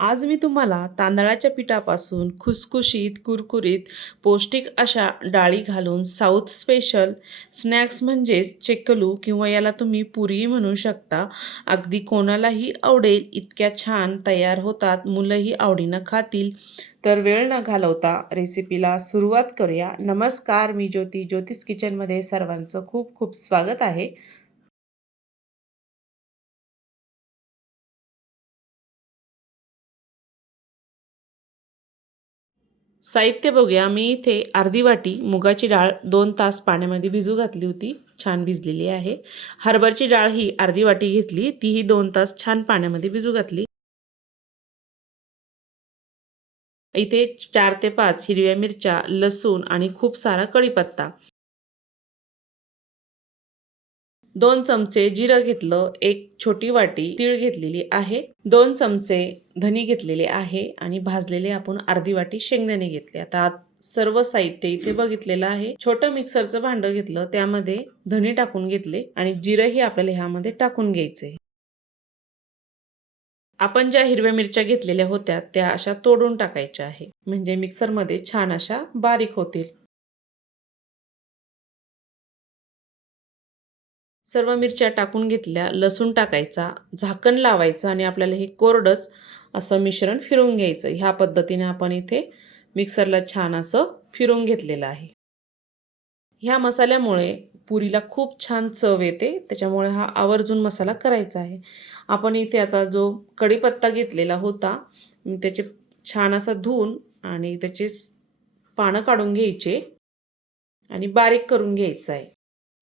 आज मी तुम्हाला तांदळाच्या पिठापासून खुसखुशीत, कुरकुरीत, पौष्टिक अशा डाळी घालून साऊथ स्पेशल स्नॅक्स म्हणजेच चेक्कलू किंवा याला तुम्ही पुरीही म्हणू शकता. अगदी कोणालाही आवडेल इतक्या छान तयार होतात. मुलंही आवडीनं खातील. तर वेळ न घालवता रेसिपीला सुरुवात करूया. नमस्कार, मी ज्योती. ज्योतिष किचनमध्ये सर्वांचं खूप खूप स्वागत आहे. साहित्य बघूया. मी इथे अर्धी वाटी मुगाची डाळ 2 तास पाण्यामध्ये भिजू घातली होती. छान भिजलेली आहे. हरभऱ्याची डाळ ही अर्धी वाटी घेतली. तीही 2 तास छान पाण्यामध्ये भिजू घातली. इथे 4 ते 5 हिरव्या मिरच्या, लसूण आणि खूप सारा कढीपत्ता. 2 चमचे जिरं घेतलं. 1 छोटी वाटी तीळ घेतलेली आहे. 2 चमचे धने घेतलेले आहे आणि भाजलेले आपण अर्धी वाटी शेंगदाणे घेतले. आता सर्व साहित्य इथे बघितलेलं आहे. छोटं मिक्सरचं भांडं घेतलं. त्यामध्ये धने टाकून घेतले आणि जिरंही आपल्याला ह्यामध्ये टाकून घ्यायचे. आपण ज्या हिरव्या मिरच्या घेतलेल्या होत्या त्या अशा तोडून टाकायच्या आहे. म्हणजे मिक्सरमध्ये छान अशा बारीक होतील. सर्व मिरच्या टाकून घेतल्या. लसूण टाकायचा, झाकण लावायचं आणि आपल्याला हे कोरडंच असं मिश्रण फिरवून घ्यायचं. ह्या पद्धतीने आपण इथे मिक्सरला छान असं फिरवून घेतलेलं आहे. ह्या मसाल्यामुळे पुरीला खूप छान चव येते. त्याच्यामुळे हा आवर्जून मसाला करायचा आहे. आपण इथे आता जो कढीपत्ता घेतलेला होता, त्याचे छान असा धुवून आणि त्याचे पानं काढून घ्यायचे आणि बारीक करून घ्यायचं आहे.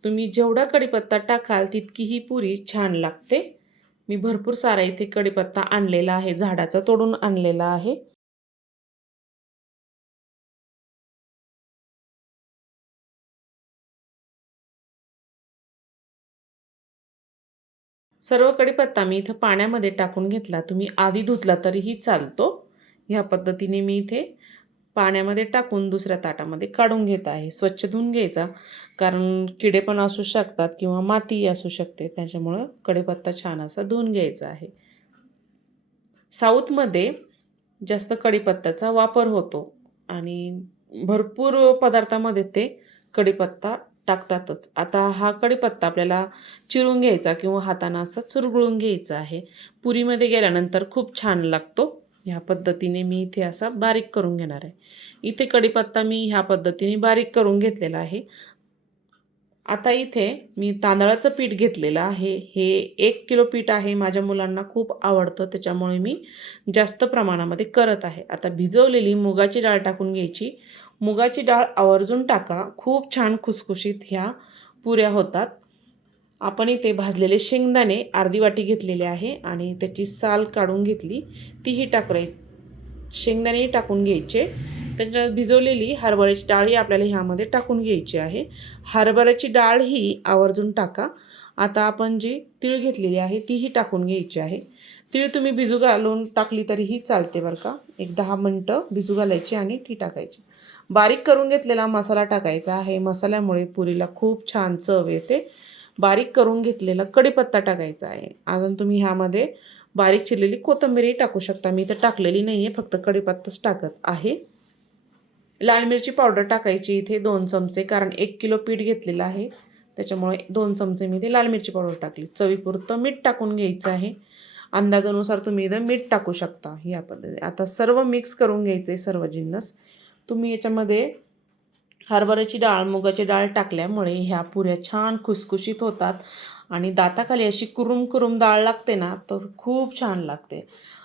तुम्ही जेवढा कढीपत्ता टाकाल तितकी ही पुरी छान लागते. मी भरपूर सारा इथे कढीपत्ता आणलेला आहे, झाडाचा तोडून आणलेला आहे. सर्व कढीपत्ता मी इथं पाण्यामध्ये टाकून घेतला. तुम्ही आधी धुतला तरीही चालतो. ह्या पद्धतीने मी इथे पाण्यामध्ये टाकून दुसऱ्या ताटामध्ये काढून घेत आहे. स्वच्छ धुवून घ्यायचा, कारण किडे पण असू शकतात किंवा मातीही असू शकते. त्याच्यामुळं कढीपत्ता छान असा धुवून घ्यायचा आहे. साऊथमध्ये जास्त कढीपत्त्याचा वापर होतो आणि भरपूर पदार्थामध्ये ते कढीपत्ता टाकतातच. आता हा कढीपत्ता आपल्याला चिरून घ्यायचा किंवा हाताने असा चुरगळून घ्यायचा आहे. पुरीमध्ये गेल्यानंतर खूप छान लागतो. ह्या पद्धतीने मी इथे असा बारीक करून घेणार आहे. इथे कढीपत्ता मी ह्या पद्धतीने बारीक करून घेतलेला आहे. आता इथे मी तांदळाचं पीठ घेतलेलं आहे. हे 1 किलो पीठ आहे. माझ्या मुलांना खूप आवडतं, त्याच्यामुळे मी जास्त प्रमाणामध्ये करत आहे. आता भिजवलेली मुगाची डाळ टाकून घ्यायची. मुगाची डाळ आवर्जून टाका. खूप छान खुसखुशीत ह्या पुऱ्या होतात. आपण इथे भाजलेले शेंगदाणे अर्धी वाटी घेतलेले आहे आणि त्याची साल काढून घेतली. तीही शेंगदाणेही टाकून घ्यायचे. त्याच्यात भिजवलेली हरभऱ्याची डाळही आपल्याला ह्यामध्ये टाकून घ्यायची आहे. हरभऱ्याची डाळ ही आवर्जून टाका. आता आपण जी तीळ घेतलेली आहे तीही टाकून घ्यायची आहे. तीळ तुम्ही भिजू घालून टाकली तरीही चालते बरं का. एक 10 मिनटं भिजू घालायची आणि ती टाकायची. बारीक करून घेतलेला मसाला टाकायचा आहे. मसाल्यामुळे पुरीला खूप छान चव येते. बारीक करून घेतलेला कढीपत्ता टाकायचा आहे. अजून तुम्ही ह्यामध्ये बारीक चिरलेली कोथिंबीरही टाकू शकता. मी तर टाकलेली नाही आहे, फक्त कढीपत्ताच टाकत आहे. लाल मिरची पावडर टाकायची इथे 2 चमचे, कारण 1 किलो पीठ घेतलेलं आहे. त्याच्यामुळे 2 चमचे मी इथे लाल मिरची पावडर टाकली. चवीपुरतं मीठ टाकून घ्यायचं आहे. अंदाजानुसार तुम्ही इथं मीठ टाकू शकता. या पद्धतीने आता सर्व मिक्स करून घ्यायचे सर्व जिन्नस. तुम्ही याच्यामध्ये हरभऱ्याची डाळ, मुगाची डाळ टाकल्यामुळे ह्या पुऱ्या छान खुसखुशीत होतात आणि दाताखाली अशी कुरुम डाळ लागते ना, तर खूप छान लागते.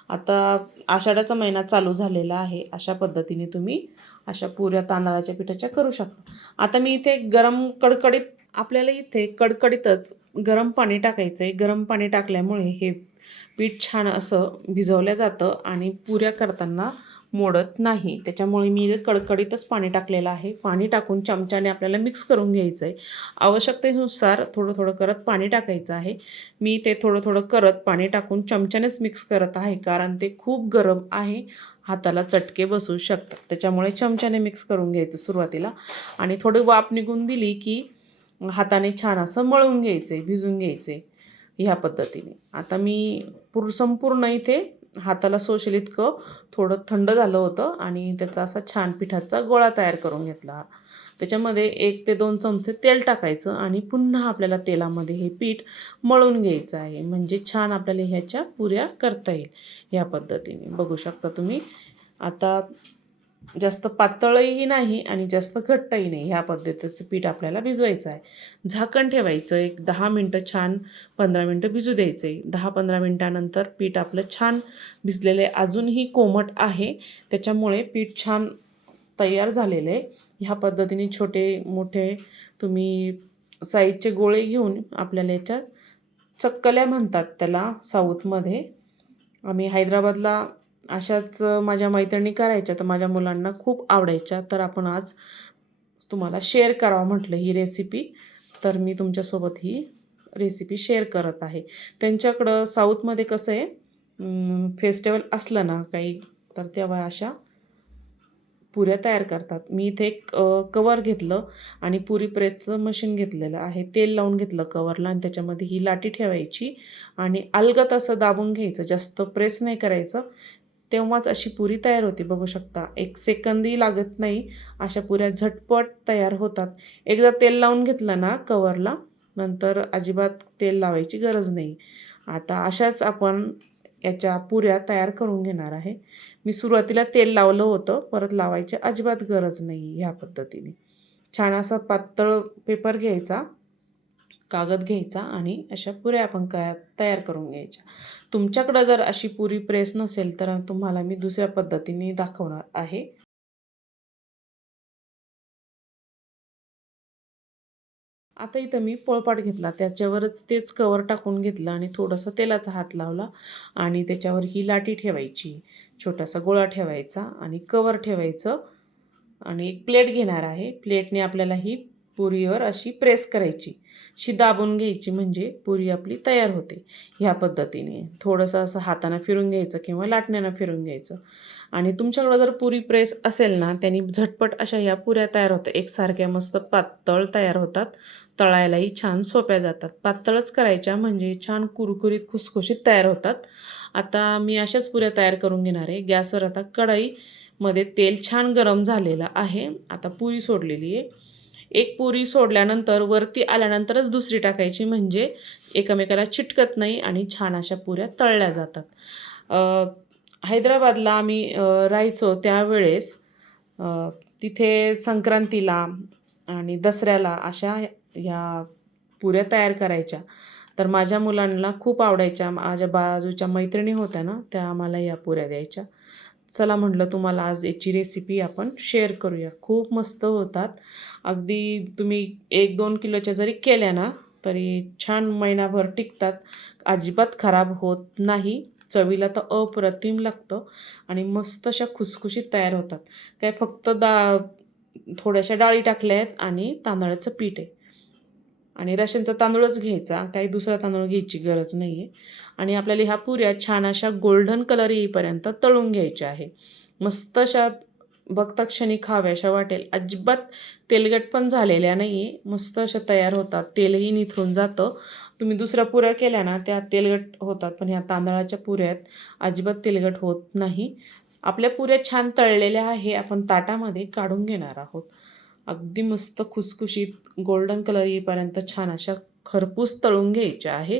आता आषाढाचा महिना चालू झालेला आहे. अशा पद्धतीने तुम्ही अशा पुऱ्या तांदळाच्या पिठाच्या करू शकता. आता मी इथे आपल्याला इथे कडकडीतच गरम पाणी टाकायचं आहे. गरम पाणी टाकल्यामुळे हे पीठ छान असं भिजवलं जातं आणि पुऱ्या करताना मोडत नाही. त्याच्यामुळे मी कडकडीतच पाणी टाकलेलं आहे. पाणी टाकून चमच्याने आपल्याला मिक्स करून घ्यायचं आहे. आवश्यकतेनुसार थोडं थोडं करत पाणी टाकायचं आहे. मी ते थोडं थोडं करत पाणी टाकून चमच्यानेच मिक्स करत आहे, कारण ते खूप गरम आहे. हाताला चटके बसू शकतात. त्याच्यामुळे चमच्याने मिक्स करून घ्यायचं सुरुवातीला आणि थोडी वाफ निघून दिली की हाताने छान असं मळून घ्यायचं आहे, भिजून घ्यायचं आहे ह्या पद्धतीने. आता मी संपूर्ण इथे हाताला सोशेल इतकं थोडं थंड झालं होतं आणि त्याचा असा छान पिठाचा गोळा तयार करून घेतला. त्याच्यामध्ये 1 ते 2 चमचे तेल टाकायचं आणि पुन्हा आपल्याला तेलामध्ये हे पीठ मळून घ्यायचं आहे. म्हणजे छान आपल्याला ह्याच्या पुऱ्या करता येईल ह्या पद्धतीने. बघू शकता तुम्ही. आता जास्त पातळही नाही आणि जास्त घट्टही नाही, ह्या पद्धतीचं पीठ आपल्याला भिजवायचं आहे. झाकण ठेवायचं, एक 10 मिनटं छान 15 मिनटं भिजू द्यायचं आहे. 10-15 मिनटानंतर पीठ आपलं छान भिजलेलं आहे, अजूनही कोमट आहे, त्याच्यामुळे पीठ छान तयार झालेलं आहे. ह्या पद्धतीने छोटे मोठे तुम्ही साईजचे गोळे घेऊन आपल्याला याच्या चक्कल्या म्हणतात त्याला साऊथमध्ये. आम्ही हैदराबादला अशाच माझ्या मैत्रिणी करायच्या, तर माझ्या मुलांना खूप आवडायच्या. तर आपण आज तुम्हाला शेअर करावं म्हटलं ही रेसिपी, तर मी तुमच्यासोबत ही रेसिपी शेअर करत आहे. त्यांच्याकडं साऊथमध्ये कसं आहे, फेस्टिवल असलं ना काही, तर तेव्हा अशा पुऱ्या तयार करतात. मी इथे एक कवर घेतलं आणि पुरी प्रेसचं मशीन घेतलेलं आहे. तेल लावून घेतलं कवरला आणि त्याच्यामध्ये ही लाटी ठेवायची आणि अलगद असं दाबून घ्यायचं, जास्त प्रेस नाही करायचं. तेव्हाच अशी पुरी तयार होते. बघू शकता, 1 सेकंदही लागत नाही. अशा पुऱ्या झटपट तयार होतात. एकदा तेल लावून घेतलं ना कवरला, नंतर अजिबात तेल लावायची गरज नाही. आता अशाच आपण याच्या पुऱ्या तयार करून घेणार आहे. मी सुरुवातीला तेल लावलं होतं, परत लावायची अजिबात गरज नाही. ह्या पद्धतीने छान असा पातळ पेपर घ्यायचा, कागद घ्यायचा आणि अशा पुऱ्या आपण तयार करून घ्यायच्या. तुमच्याकडं जर अशी पुरी प्रेस नसेल तर तुम्हाला मी दुसऱ्या पद्धतीने दाखवणार आहे. आता इथं मी पोळपाट घेतला, त्याच्यावरच तेच कवर टाकून घेतलं आणि थोडंसं तेलाचा हात लावला आणि त्याच्यावर ही लाटी ठेवायची, छोटासा गोळा ठेवायचा आणि कवर ठेवायचं आणि एक प्लेट घेणार आहे. प्लेटने आपल्याला ही पुरीवर अशी प्रेस करायची, अशी दाबून घ्यायची, म्हणजे पुरी आपली तयार होते. ह्या पद्धतीने थोडंसं असं हाताने फिरून घ्यायचं किंवा लाटण्यानं फिरून घ्यायचं. आणि तुमच्याकडं जर पुरी प्रेस असेल ना, त्यांनी झटपट अशा ह्या पुऱ्या तयार होतात. एकसारख्या मस्त पातळ तयार होतात. तळायलाही छान सोप्या जातात. पातळच करायच्या म्हणजे छान कुरकुरीत खुसखुशीत तयार होतात. आता मी अशाच पुऱ्या तयार करून घेणार आहे. गॅसवर आता कढईमध्ये तेल छान गरम झालेलं आहे. आता पुरी सोडलेली आहे. एक पुरी सोडल्यानंतर वरती आल्यानंतरच दुसरी टाकायची, म्हणजे एकमेकाला चिटकत नाही आणि छान अशा पुऱ्या तळल्या जातात. हैदराबादला आम्ही राहायचो त्यावेळेस तिथे संक्रांतीला आणि दसऱ्याला अशा ह्या पुऱ्या तयार करायच्या. तर माझ्या मुलांना खूप आवडायच्या. माझ्या बाजूच्या मैत्रिणी होत्या ना, त्या आम्हाला या पुऱ्या द्यायच्या. चला म्हटलं तुम्हाला आज याची रेसिपी आपण शेअर करूया. खूप मस्त होतात. अगदी तुम्ही 1-2 किलोच्या जरी केल्या ना, तरी छान महिनाभर टिकतात. अजिबात खराब होत नाही. चवीला तर अप्रतिम लागतं आणि मस्त अशा खुसखुशीत तयार होतात. काय फक्त थोड्याशा डाळी टाकल्या आहेत आणि तांदळाचं पीठ आहे आणि रेशनचा तांदूळच घ्यायचा, काही दुसरा तांदूळ घ्यायची गरज नाही आहे. आणि आपल्याला ह्या पुऱ्या छान अशा गोल्डन कलर येईपर्यंत तळून घ्यायच्या आहे. मस्त अशा बघता क्षणी खाव्याशा वाटेल. अजिबात तेलकट पण झालेल्या नाही आहे. मस्त अशा तयार होतात. तेलही निथरून जातं. तुम्ही दुसऱ्या पुऱ्या केल्या ना, त्या तेलकट होतात, पण ह्या तांदळाच्या पुऱ्यात अजिबात तेलकट होत नाही. आपल्या पुऱ्या छान तळलेल्या आहे. आपण ताटामध्ये काढून घेणार आहोत. अगदी मस्त खुसखुशीत गोल्डन कलर येईपर्यंत छान अशा खरपूस तळून घ्यायच्या आहे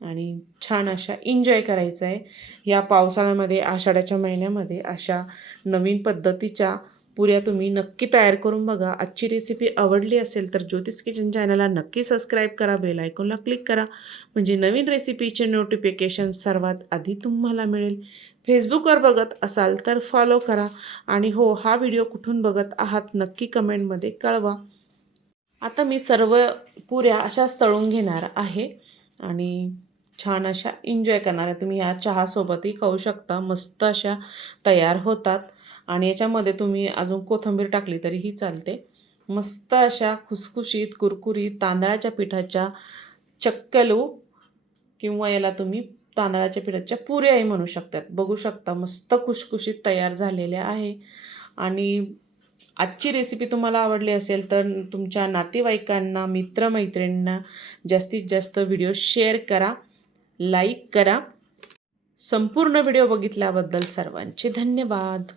आणि छान अशा एन्जॉय करायचं आहे. या पावसाळ्यामध्ये, आषाढाच्या महिन्यामध्ये अशा नवीन पद्धतीच्या पुऱ्या तुम्ही नक्की तयार करून बघा. आजची रेसिपी आवडली असेल तर ज्योतिष किचन चॅनलला नक्की सबस्क्राईब करा, बेल आयकॉनला क्लिक करा, म्हणजे नवीन रेसिपीचे नोटिफिकेशन सर्वात आधी तुम्हाला मिळेल. फेसबुकवर बघत असाल तर फॉलो करा आणि हो, हा व्हिडिओ कुठून बघत आहात नक्की कमेंटमध्ये कळवा. आता मी सर्व पुऱ्या अशाच तळून घेणार आहे आणि छान अशा एन्जॉय करणार आहे. तुम्ही ह्या चहासोबतही खाऊ शकता. मस्त अशा तयार होतात आणि याच्यामध्ये तुम्ही अजून कोथिंबीर टाकली तरीही चालते. मस्त अशा खुसखुशीत कुरकुरीत तांदळाच्या पिठाच्या चक्कलू किंवा याला तुम्ही तांदळाच्या पिठाच्या पुऱ्याही म्हणू शकतात. बघू शकता मस्त खुसखुशीत तयार झालेल्या आहे. आणि आजची रेसिपी तुम्हाला आवडली असेल तर तुमच्या नातेवाईकांना, मित्रमैत्रिणींना जास्तीत जास्त व्हिडिओ शेअर करा, लाईक करा संपूर्ण व्हिडिओ बघितल्याबद्दल सर्वांचे धन्यवाद.